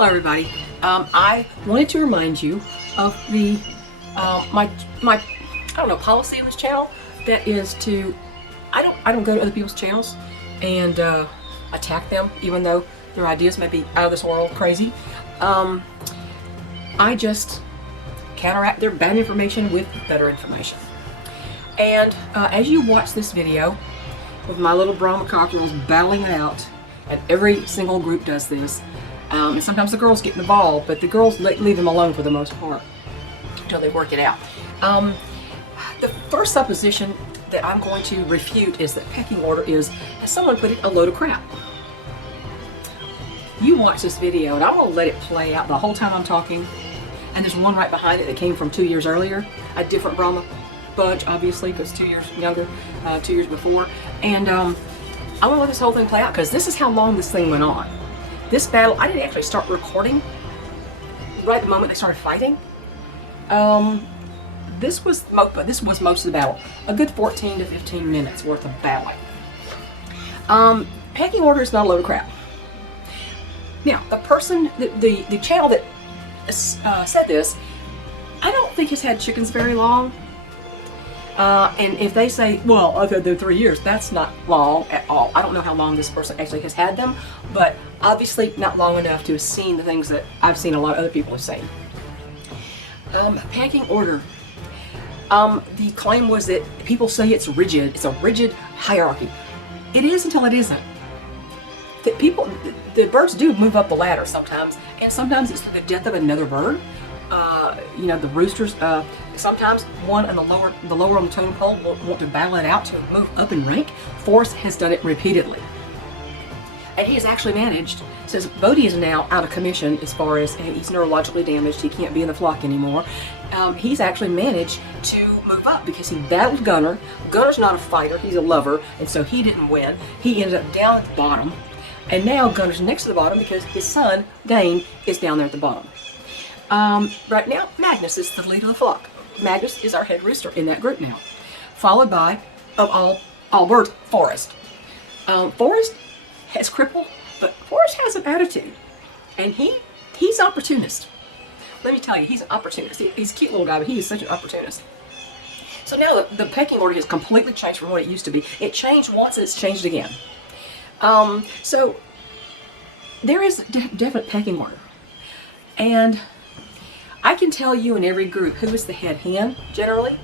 Hello everybody. I wanted to remind you of the my policy on this channel. That is to I don't go to other people's channels and attack them, even though their ideas may be out of this world crazy. I just counteract their bad information with better information. And as you watch this video with my little Brahma cockerels battling it out, and every single group does this, and sometimes the girls get involved, but the girls leave them alone for the most part until they work it out. The first supposition that I'm going to refute is that pecking order is, as someone put it, a load of crap. You watch this video, and I'm going to let it play out the whole time I'm talking, and there's one right behind it that came from 2 years earlier, a different Brahma bunch, obviously, because 2 years younger, 2 years before, and I'm going to let this whole thing play out, because this is how long this thing went on. This battle, I didn't actually start recording right the moment they started fighting. This was most of the battle. A good 14 to 15 minutes worth of battling. Pecking order is not a load of crap. Now, the person, the channel that said this, I don't think has had chickens very long. And if they say, well, I've had them 3 years, that's not long at all. I don't know how long this person actually has had them, but obviously not long enough to have seen the things that I've seen a lot of other people have seen. Pecking order. The claim was that people say it's rigid. It's a rigid hierarchy. It is until it isn't. The birds do move up the ladder sometimes, and sometimes it's the death of another bird. The roosters, sometimes one on the lower on the totem pole will want to battle it out to move up in rank. Forrest has done it repeatedly. And he has actually managed, says Bodie is now out of commission as far as he's neurologically damaged, he can't be in the flock anymore. He's actually managed to move up because he battled Gunner. Gunner's not a fighter, he's a lover, and so he didn't win. He ended up down at the bottom, and now Gunner's next to the bottom because his son, Dane, is down there at the bottom. Right now, Magnus is the leader of the flock. Magnus is our head rooster in that group now, followed by, of all birds, Forrest. Forrest has crippled, but Forrest has an attitude, and he's an opportunist. Let me tell you, he's an opportunist. He's a cute little guy, but he is such an opportunist. So now the pecking order has completely changed from what it used to be. It changed once, and it's changed again. So there is definite pecking order, and I can tell you in every group who is the head hen, generally.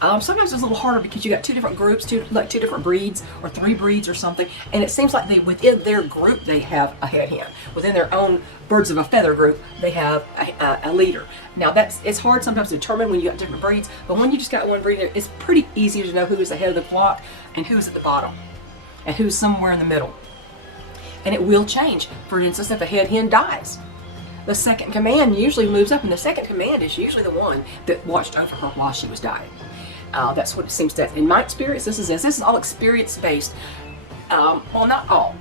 Sometimes it's a little harder because you got two different groups, two different breeds, or 3 breeds or something, and it seems like within their group they have a head hen. Within their own birds of a feather group, they have a leader. Now it's hard sometimes to determine when you got different breeds, but when you just got one breed, it's pretty easy to know who is the head of the flock and who's at the bottom, and who's somewhere in the middle. And it will change. For instance, if a head hen dies, the second command usually moves up, and the second command is usually the one that watched over her while she was dying. That's what it seems to. In my experience, this is all experience-based. Well, not all.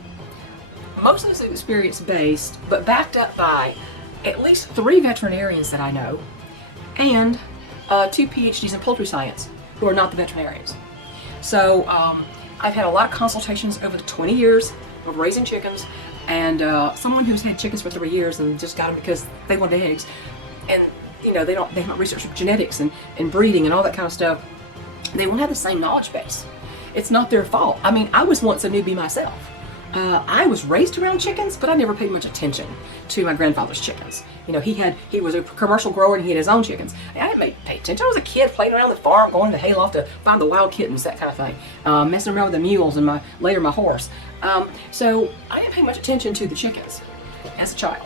Most of this is experience-based, but backed up by at least 3 veterinarians that I know, and 2 PhDs in poultry science who are not the veterinarians. So I've had a lot of consultations over the 20 years of raising chickens, and someone who's had chickens for 3 years and just got them because they wanted eggs, and they don't research genetics and breeding and all that kind of stuff. They won't have the same knowledge base. It's not their fault. I mean, I was once a newbie myself. I was raised around chickens, but I never paid much attention to my grandfather's chickens. He was a commercial grower and he had his own chickens. I didn't pay attention. I was a kid playing around the farm, going to the hayloft to find the wild kittens, that kind of thing. Messing around with the mules and later my horse. So I didn't pay much attention to the chickens as a child.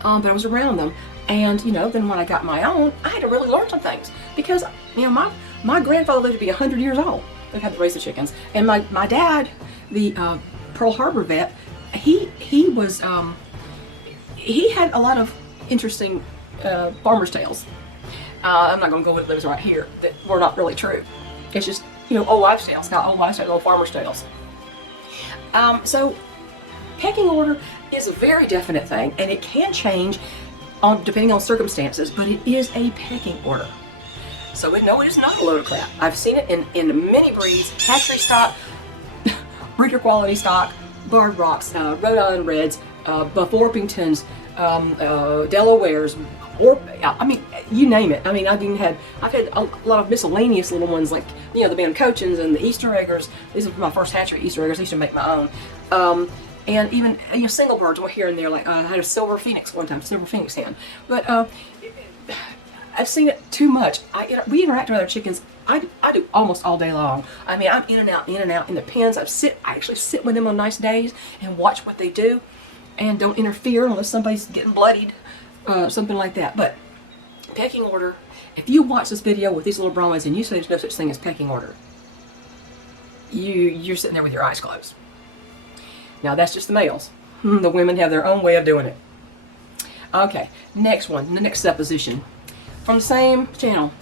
But I was around them. And, then when I got my own, I had to really learn some things. Because, my grandfather lived to be 100 years old. They had to raise the chickens. And my dad, the Pearl Harbor vet, he had a lot of interesting farmer's tales. I'm not going to go into those right here that were not really true. It's just, old wives' tales, not old wives' tales, old farmer's tales. So, pecking order is a very definite thing, and it can change depending on circumstances, but it is a pecking order. So no, it is not a load of crap. I've seen it in many breeds: hatchery stock, breeder quality stock, barred rocks, Rhode Island Reds, Buff Orpingtons, Delawares, or I mean, you name it. I mean, I've had a lot of miscellaneous little ones, like, you know, the band Cochins and the Easter eggers. These are my first hatchery Easter eggers. I used to make my own. And even, you know, single birds were here and there. Like I had a silver phoenix one time, silver phoenix hen. But I've seen it too much. We interact with our chickens. I do almost all day long. I mean, I'm in and out in the pens. I actually sit with them on nice days and watch what they do, and don't interfere unless somebody's getting bloodied, something like that. But pecking order. If you watch this video with these little Brahmins and you say there's no such thing as pecking order, you're sitting there with your eyes closed. Now that's just the males. The women have their own way of doing it. Okay, next one, the next supposition. From the same channel.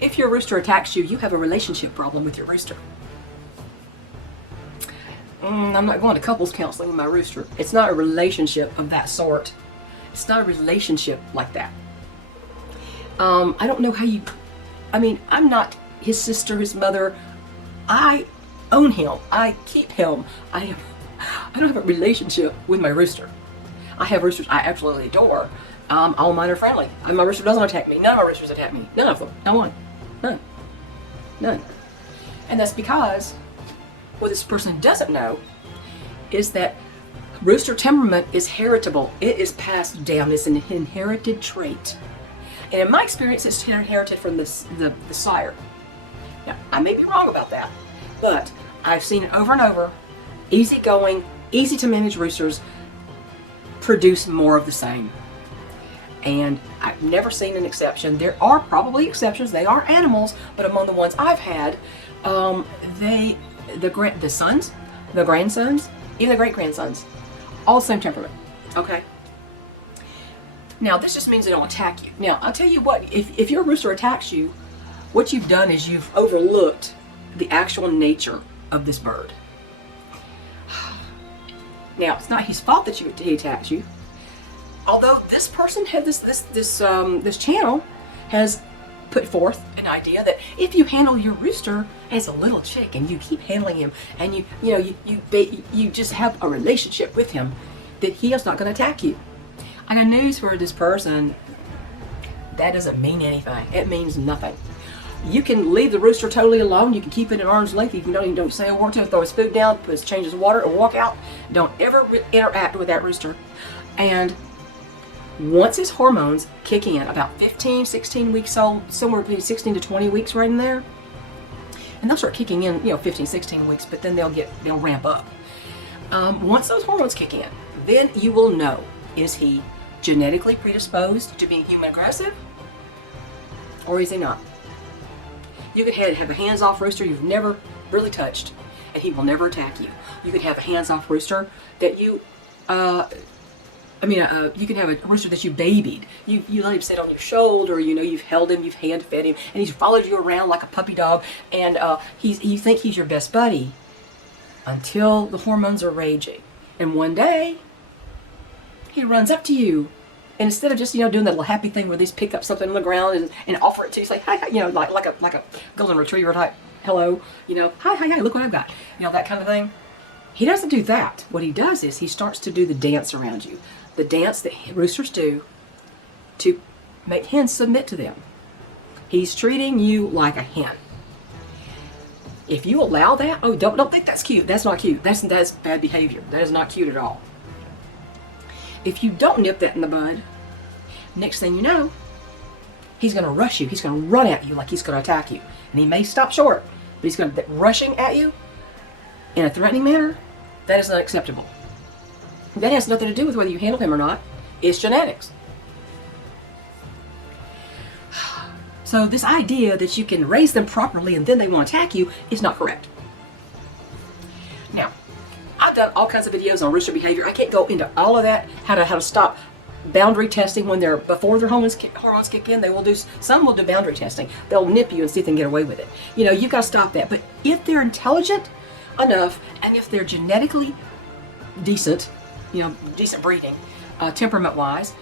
If your rooster attacks you, you have a relationship problem with your rooster. I'm not going to couples counseling with my rooster. It's not a relationship of that sort. It's not a relationship like that. I don't know how you... I mean, I'm not his sister, his mother. I own him. I keep him. I don't have a relationship with my rooster. I have roosters I absolutely adore. All mine are friendly. My rooster doesn't attack me. None of my roosters attack me. None of them. Not one. None. None. And that's because what this person doesn't know is that rooster temperament is heritable. It is passed down. It's an inherited trait. And in my experience, it's inherited from the sire. Now, I may be wrong about that, but I've seen it over and over. Easygoing, easy to manage roosters produce more of the same. And I've never seen an exception. There are probably exceptions. They are animals, but among the ones I've had, the sons, the grandsons, even the great-grandsons, all the same temperament. Okay? Now, this just means they don't attack you. Now, I'll tell you what, if your rooster attacks you, what you've done is you've overlooked the actual nature of this bird. Now, it's not his fault that he attacks you. Although this person had this channel has put forth an idea that if you handle your rooster as a little chick and you keep handling him and you just have a relationship with him, that he is not going to attack you. I got news for this person. That doesn't mean anything. It means nothing. You can leave the rooster totally alone. You can keep it at arm's length. You don't say a word to him, throw his food down, change his water, or walk out. Don't ever interact with that rooster. And once his hormones kick in, about 15, 16 weeks old, somewhere between 16 to 20 weeks right in there, and they'll start kicking in, 15, 16 weeks, but then they'll ramp up. Once those hormones kick in, then you will know, is he genetically predisposed to being human aggressive, or is he not? You could have a hands-off rooster you've never really touched, and he will never attack you. You could have a hands-off rooster that you can have a rooster that you babied. You let him sit on your shoulder, you've held him, you've hand-fed him, and he's followed you around like a puppy dog, and you think he's your best buddy until the hormones are raging. And one day, he runs up to you, and instead of just, doing that little happy thing where they pick up something on the ground and offer it to you, say, hi, like a golden retriever type, hello, hi, look what I've got, that kind of thing. He doesn't do that. What he does is he starts to do the dance around you. The dance that roosters do to make hens submit to them. He's treating you like a hen. If you allow that, don't think that's cute. That's not cute. That's bad behavior. That is not cute at all. If you don't nip that in the bud, next thing you know, he's going to rush you. He's going to run at you like he's going to attack you. And he may stop short, but he's going to rushing at you in a threatening manner. That is not acceptable. That has nothing to do with whether you handle him or not. It's genetics. So this idea that you can raise them properly and then they won't attack you is not correct. Now, I've done all kinds of videos on rooster behavior. I can't go into all of that, how to stop boundary testing when before their hormones kick in. Some will do boundary testing. They'll nip you and see if they can get away with it. You've got to stop that. But if they're intelligent enough, and if they're genetically decent, decent breeding, temperament-wise,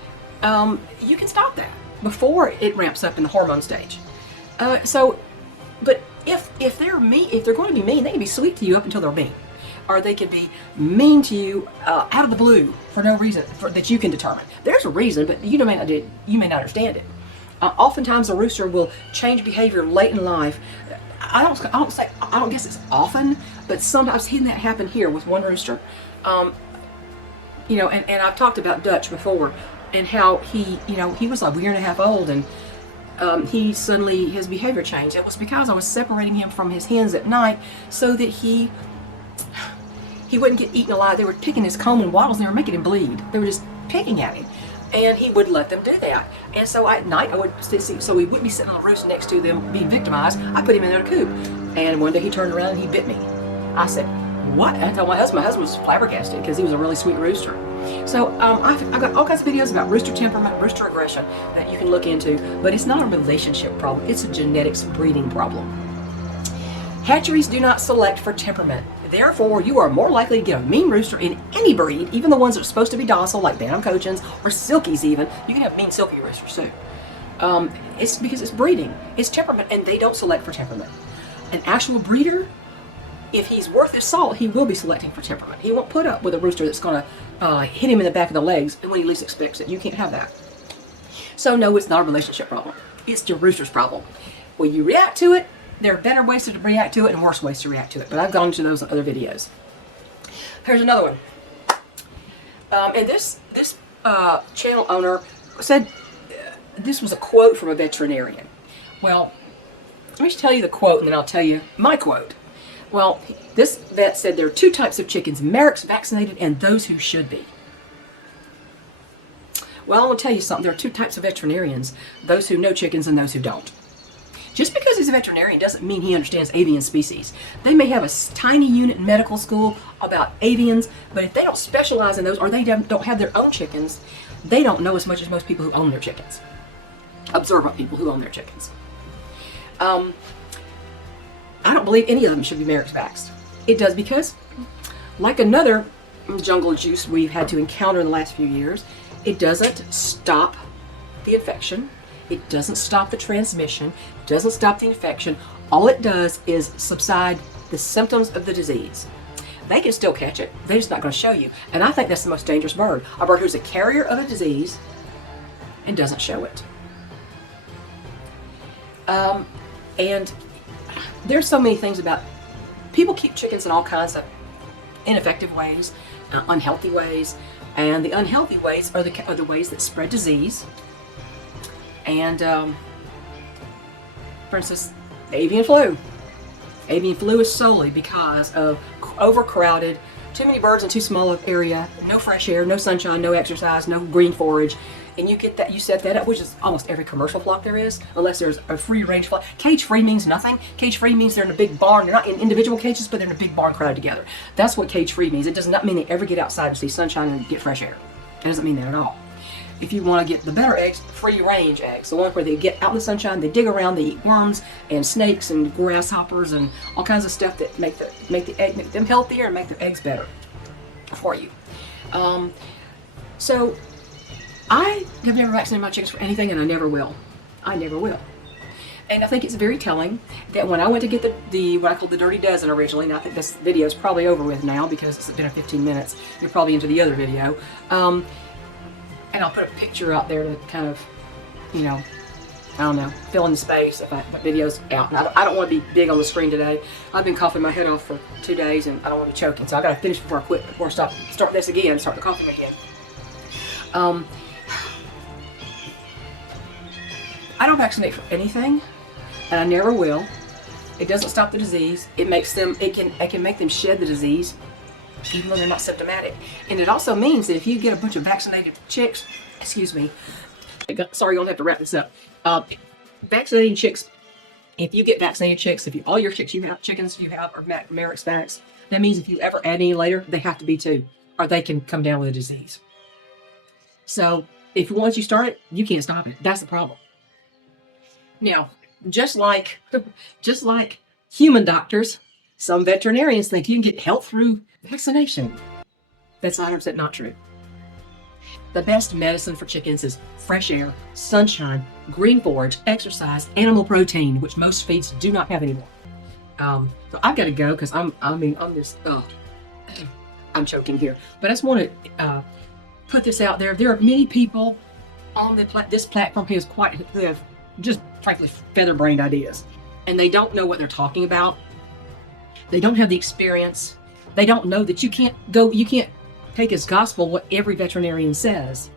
you can stop that before it ramps up in the hormone stage. But if they're going to be mean, they can be sweet to you up until they're mean. or they can be mean to you out of the blue for no reason that you can determine. There's a reason, but you may not understand it. Oftentimes, a rooster will change behavior late in life. I don't guess it's often, but sometimes I've seen that happen here with one rooster. You know, and I've talked about Dutch before, and how he was like a year and a half old, and he suddenly, his behavior changed. It was because I was separating him from his hens at night so that he wouldn't get eaten alive. They were picking his comb and wattles, and they were making him bleed. They were just picking at him. And he would let them do that. And so at night, I would see, so he wouldn't be sitting on the roost next to them being victimized. I put him in their coop. And one day he turned around and he bit me. I said, what? And I told my husband was flabbergasted because he was a really sweet rooster. So I've got all kinds of videos about rooster temperament, rooster aggression that you can look into, but it's not a relationship problem. It's a genetics breeding problem. Hatcheries do not select for temperament. Therefore, you are more likely to get a mean rooster in any breed, even the ones that are supposed to be docile, like Bantam Cochins or Silkies even. You can have mean Silky roosters too. It's because it's breeding. It's temperament, and they don't select for temperament. An actual breeder, if he's worth his salt, he will be selecting for temperament. He won't put up with a rooster that's going to hit him in the back of the legs when he least expects it. You can't have that. So no, it's not a relationship problem. It's your rooster's problem. When you react to it, there are better ways to react to it and worse ways to react to it. But I've gone into those in other videos. Here's another one. And this channel owner said, this was a quote from a veterinarian. Well, let me tell you the quote, and then I'll tell you my quote. Well, this vet said there are two types of chickens, Marek's vaccinated and those who should be. Well, I will tell you something. There are two types of veterinarians, those who know chickens and those who don't. Just because he's a veterinarian doesn't mean he understands avian species. They may have a tiny unit in medical school about avians, but if they don't specialize in those, or they don't have their own chickens, they don't know as much as most people who own their chickens. Observant people who own their chickens. I don't believe any of them should be Marek's vaxxed. It does because, like another jungle juice we've had to encounter in the last few years, it doesn't stop the infection. It doesn't stop the transmission. It doesn't stop the infection. All it does is subside the symptoms of the disease. They can still catch it. They're just not going to show you. And I think that's the most dangerous bird. A bird who's a carrier of a disease and doesn't show it. And there's so many things about, people keep chickens in all kinds of ineffective ways, unhealthy ways, and the unhealthy ways are the ways that spread disease. And for instance, avian flu. Avian flu is solely because of overcrowded, too many birds in too small of area, no fresh air, no sunshine, no exercise, no green forage. And you get that, you set that up, which is almost every commercial flock there is, unless there's a free range flock. Cage free means nothing. Cage free means they're in a big barn. They're not in individual cages, but they're in a big barn crowded together. That's what cage free means. It does not mean they ever get outside to see sunshine and get fresh air. It doesn't mean that at all. If you want to get the better eggs, free range eggs, the ones where they get out in the sunshine, they dig around, they eat worms and snakes and grasshoppers and all kinds of stuff that make them healthier and make their eggs better for you. So I have never vaccinated my chickens for anything, and I never will. I never will. And I think it's very telling that when I went to get the what I called the Dirty Dozen originally, and I think this video is probably over with now because it's been 15 minutes. You're probably into the other video. And I'll put a picture out there to kind of, you know, I don't know, fill in the space if that video's out. And I don't want to be big on the screen today. I've been coughing my head off for 2 days, and I don't want to be choking. So I got to finish before I quit, before I start this again, start the coughing again. I don't vaccinate for anything, and I never will. It doesn't stop the disease. It makes them, it can make them shed the disease, even though they're not symptomatic. And it also means that if you get a bunch of vaccinated chicks, excuse me, sorry, you'll have to wrap this up. Vaccinating chicks, if you get vaccinated chicks, if all your chickens you have are Marek's vax, that means if you ever add any later, they have to be too, or they can come down with a disease. So if once you start it, you can't stop it. That's the problem. Now, just like human doctors, some veterinarians think you can get health through vaccination. That's 100% not true. The best medicine for chickens is fresh air, sunshine, green forage, exercise, animal protein, which most feeds do not have anymore. So I've got to go because I'm just I'm choking here, but I just want to put this out there. There are many people on this platform who have just frankly feather-brained ideas, and they don't know what they're talking about. They don't have the experience. They don't know that you can't take as gospel what every veterinarian says.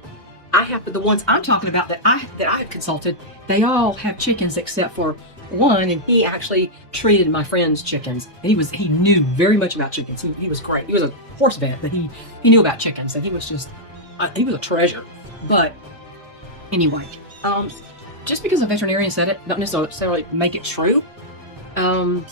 The ones I'm talking about that I have consulted, they all have chickens except for one, and he actually treated my friend's chickens, and he knew very much about chickens. He was great. He was a horse vet, but he knew about chickens, and he was a treasure. But anyway, just because a veterinarian said it, don't necessarily make it true. And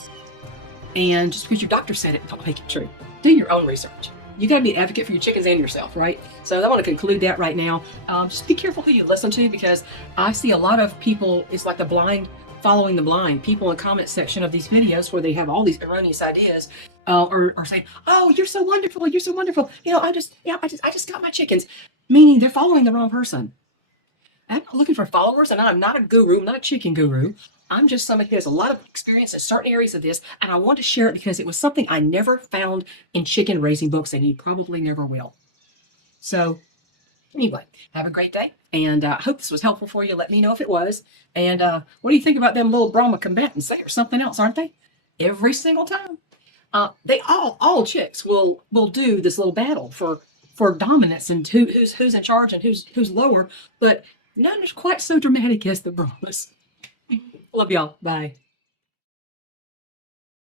just because your doctor said it, don't make it true. Do your own research. You got to be an advocate for your chickens and yourself, right? So I want to conclude that right now. Just be careful who you listen to, because I see a lot of people, it's like the blind following the blind. People in the comment section of these videos where they have all these erroneous ideas, or saying, "Oh, you're so wonderful, you're so wonderful. I just got my chickens," meaning they're following the wrong person. I'm not looking for followers, and I'm not a guru, I'm not a chicken guru. I'm just somebody who has a lot of experience in certain areas of this, and I want to share it because it was something I never found in chicken raising books, and you probably never will. So anyway, have a great day, and I hope this was helpful for you. Let me know if it was. And what do you think about them little Brahma combatants? They are something else, aren't they? Every single time. They all chicks will do this little battle for dominance and who's in charge and who's lower, but none is quite so dramatic as the Brahmas. Love y'all. Bye.